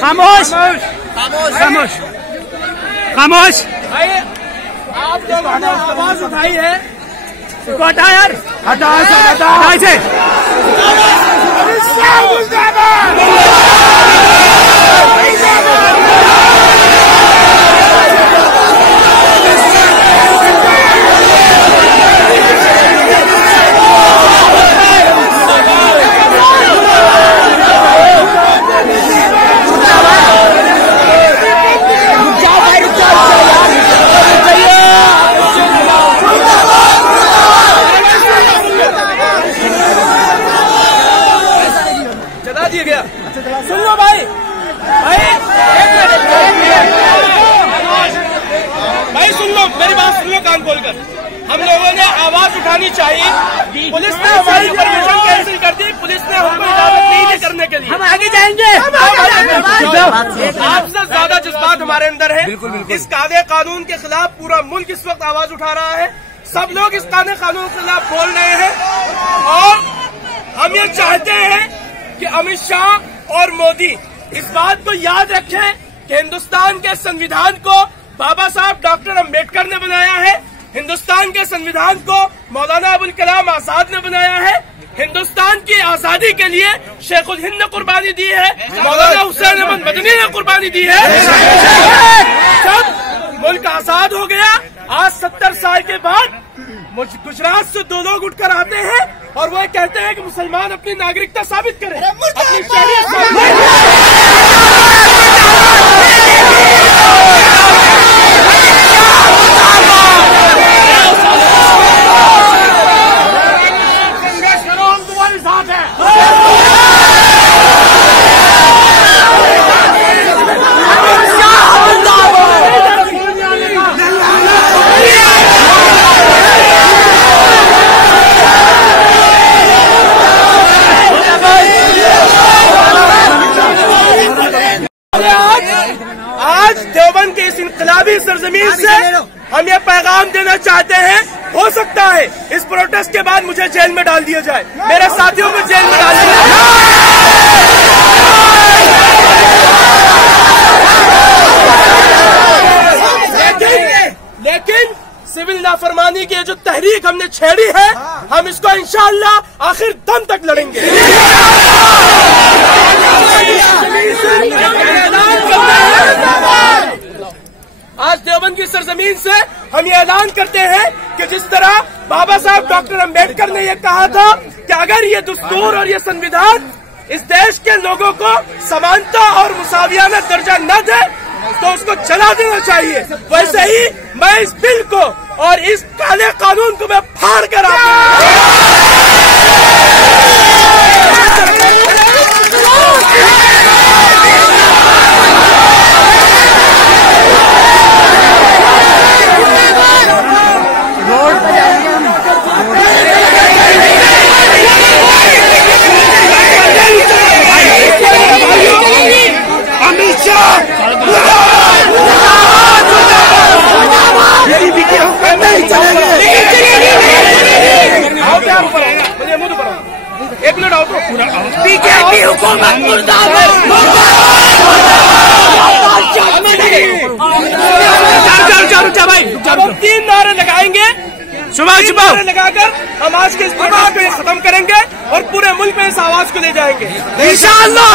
खामोश खामोश खामोश। भाई आप लोगों ने आवाज उठाई है, इसको हटा यार, हटा इसे। दिया गया। सुन लो भाई, भाई सुन लो, मेरी बात सुन लो कान खोलकर। हम लोगों ने आवाज उठानी चाहिए। पुलिस ने हमारी परमिशन कैंसिल कर दी, पुलिस ने हमको इजाजत नहीं दी करने के लिए। हम आगे जाएंगे। आपसे ज्यादा जज्बात हमारे अंदर है। इस कायदे कानून के खिलाफ पूरा मुल्क इस वक्त आवाज उठा रहा है। सब लोग इस कायदे कानून के खिलाफ बोल रहे हैं और हम ये चाहते हैं कि अमित शाह और मोदी इस बात को याद रखें कि हिंदुस्तान के संविधान को बाबा साहब डॉक्टर अम्बेडकर ने बनाया है, हिंदुस्तान के संविधान को मौलाना अबुल कलाम आजाद ने बनाया है, हिंदुस्तान की आजादी के लिए शेख उल हिंद ने कुर्बानी दी है, मौलाना हुसैन अहमद मदनी ने कुर्बानी दी है। जब मुल्क आजाद हो गया, आज 70 साल के बाद गुजरात से 2 लोग उठकर आते हैं और वो कहते हैं कि मुसलमान अपनी नागरिकता साबित करें, अपनी शरीयत संघर्ष करो, हम तुम्हारे साथ हैं। आज देवबंद के इस इनकलाबी सरजमीन से हम ये पैगाम देना चाहते हैं, हो सकता है इस प्रोटेस्ट के बाद मुझे जेल में डाल दिया जाए, मेरे साथियों को जेल में डाल दिया जाए। लेकिन सिविल नाफरमानी की जो तहरीक हमने छेड़ी है, हम इसको इंशाअल्लाह आखिर दम तक लड़ेंगे। आज देवबंद की सरजमीन से हम ये ऐलान करते हैं कि जिस तरह बाबा साहब डॉक्टर अम्बेडकर ने ये कहा था कि अगर ये दस्तूर और ये संविधान इस देश के लोगों को समानता और मुसावियाना दर्जा न दे तो उसको चला देना चाहिए, वैसे ही मैं इस बिल को और इस काले कानून को मैं फाड़ कर एक मिनट आओ तो पूरा बीजेपी हुकूमत मुर्दाबाद। हम 3 नारे लगाएंगे, नारे लगाकर हम आज के इस प्रोटेस्ट को खत्म करेंगे और पूरे मुल्क में इस आवाज को ले जाएंगे इंशाअल्लाह।